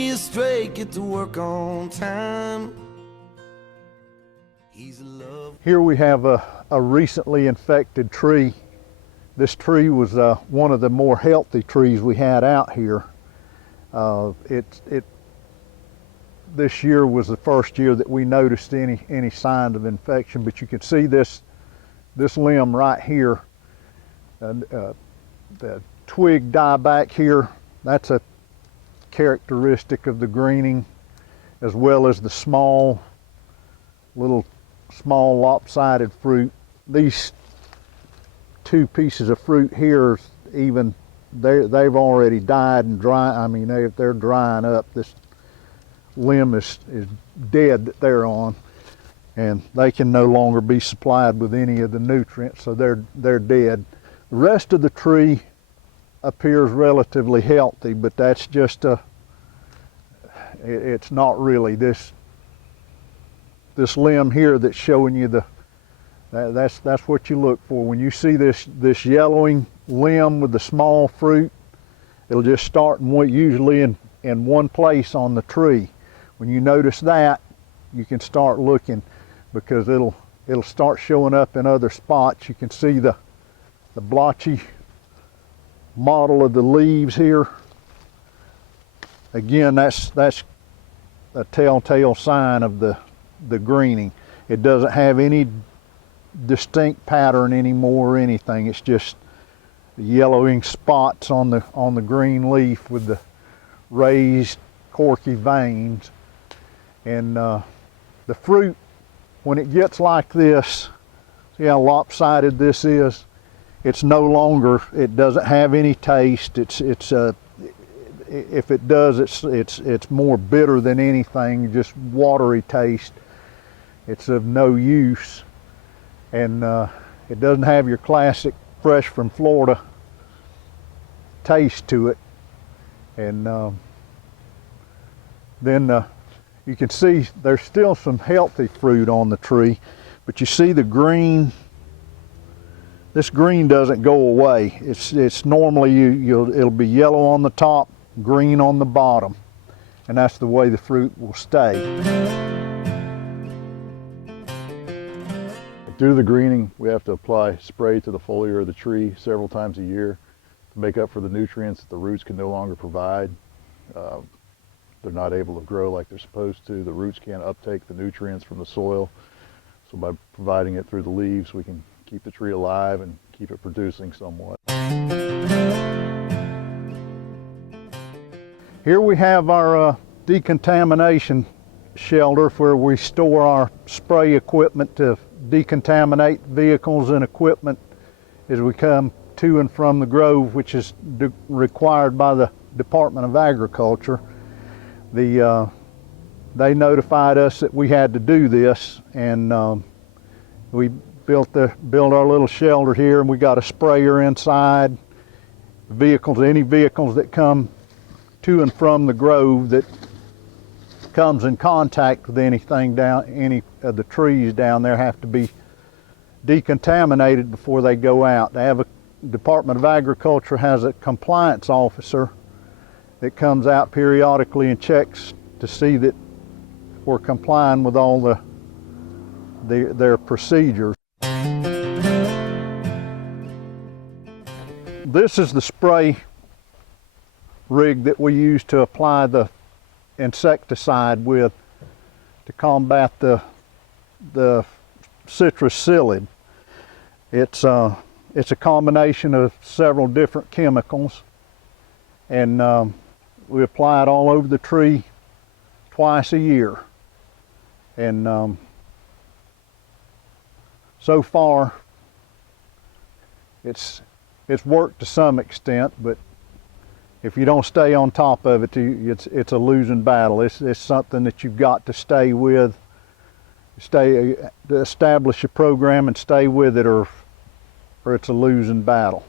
me straight, get to work on time. He's love. Here we have a recently infected tree. This tree was one of the more healthy trees we had out here. This year was the first year that we noticed any signs of infection, but you can see this limb right here, the twig die back here. That's a characteristic of the greening, as well as the small lopsided fruit. These two pieces of fruit here, even they've already died and dry. I mean, they're drying up. This limb is dead that they're on, and they can no longer be supplied with any of the nutrients, so they're dead. The rest of the tree appears relatively healthy, but that's just it's not really this limb here that's showing you that's what you look for. When you see this yellowing limb with the small fruit, it'll just start usually in one place on the tree. When you notice that, you can start looking, because it'll start showing up in other spots. You can see the blotchy model of the leaves here. Again, that's a telltale sign of the greening. It doesn't have any distinct pattern anymore or anything. It's just yellowing spots on the green leaf with the raised corky veins. And the fruit, when it gets like this, see how lopsided this is? It's no longer, it doesn't have any taste. If it does, it's more bitter than anything, just watery taste. It's of no use, and it doesn't have your classic fresh from Florida taste to it. And then you can see there's still some healthy fruit on the tree, but you see the green. This green doesn't go away. It's normally it'll be yellow on the top, green on the bottom, and that's the way the fruit will stay. Due to the greening, we have to apply spray to the foliar of the tree several times a year to make up for the nutrients that the roots can no longer provide. They're not able to grow like they're supposed to. The roots can't uptake the nutrients from the soil. So by providing it through the leaves, we can keep the tree alive and keep it producing somewhat. Here we have our decontamination shelter where we store our spray equipment to decontaminate vehicles and equipment as we come to and from the grove, which is required by the Department of Agriculture. They notified us that we had to do this, and we built our little shelter here, and we got a sprayer inside. Any vehicles that come to and from the grove that comes in contact with any of the trees down there have to be decontaminated before they go out. Department of Agriculture has a compliance officer that comes out periodically and checks to see that we're complying with all their procedures. This is the spray rig that we use to apply the insecticide with to combat the citrus psyllid. It's a combination of several different chemicals, and we apply it all over the tree twice a year. And so far it's worked to some extent, but if you don't stay on top of it, it's a losing battle. It's something that you've got to stay with, to establish a program and stay with it, or it's a losing battle.